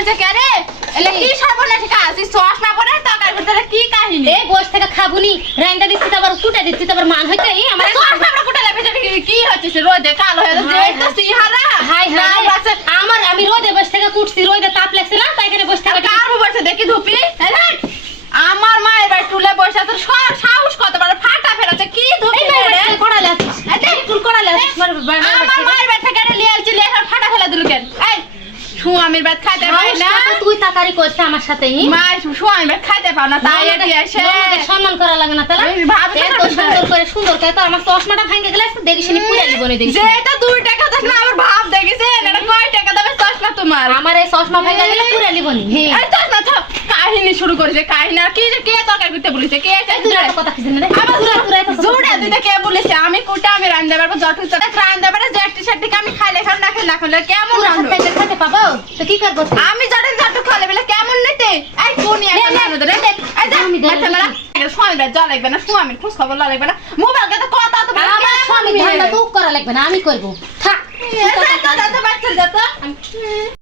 বলছে কে রে এলে কি সর্বনাশ কাজ চশমা পরে তরকারি ভিতরে কি কাহিনী এই গোশ থেকে খাবুনি রাইন্দা দিচ্ছি তারপর কুটে দিচ্ছি তারপর মান হইতে এই আমার চশমা আমরা কুটালে ভিতরে কি হচ্ছে রোদে কালো হয়ে যাচ্ছে তো সিহারা হাই হাই আমার আমি রোদে বসে থেকে কুটছি রোদে তাপ লাগছে না তাই এখানে বসে থেকে কার বসে দেখি ধুপি আমার মায়ের বাড়ি টুলে বসে আছে সাহস কত বড় ফাটা ফেলেছে কি ধুপি রে কড়ালে আছিস এই তুল কড়ালে আছিস আমার মায়ের বাড়ি থেকে লিয়ালছি লিয়ে ফাটা ফেলে দিল কেন এই সুয়ামীর ভাত খাইতে পাই না তুই তাকারি করছিস আমার সাথে মা সুয়ামীর ভাত খাইতে পাও না তাই এটি এসে সম্মান করা লাগে না তাহলে এত সুন্দর করে তো আমার চশমাটা ভেঙে গেলে দেখিস নি পুরা জীবনে দেখি যেটা 2 টাকা থাক না আমার ভাব দেখেছেন এটা কয় টাকা দামে চশমা তোমার আমার এই চশমা ভেঙে গেলে পুরা জীবনে এই চশমা তো কাহিনী শুরু করেছে কাহিনী আর কি যে কে তরকারি করতে বলেছে কে এটা তুই এত কথা কিছু না আবার জোড়া দিতে কে বলেছে আমি কোটা আমি রান্না পারবো জটু চটা রান্না পারে যে একটি সেটি আমি খাইলে খাও না খেলে কেমন রান্না খেতে পাবো তো কি করব আমি জটু খালে বলে কেমন নিতে এই কোন একটা রান্না দে এই যা আচ্ছা মেলা স্বামীরা যা লাগবে না স্বামীর খোঁজ খবর লাগবে না মোবাইলকে তো কথা তো আমার স্বামী ধান্দা তো করা লাগবে না আমি করব থাক বাচ্চা যা তো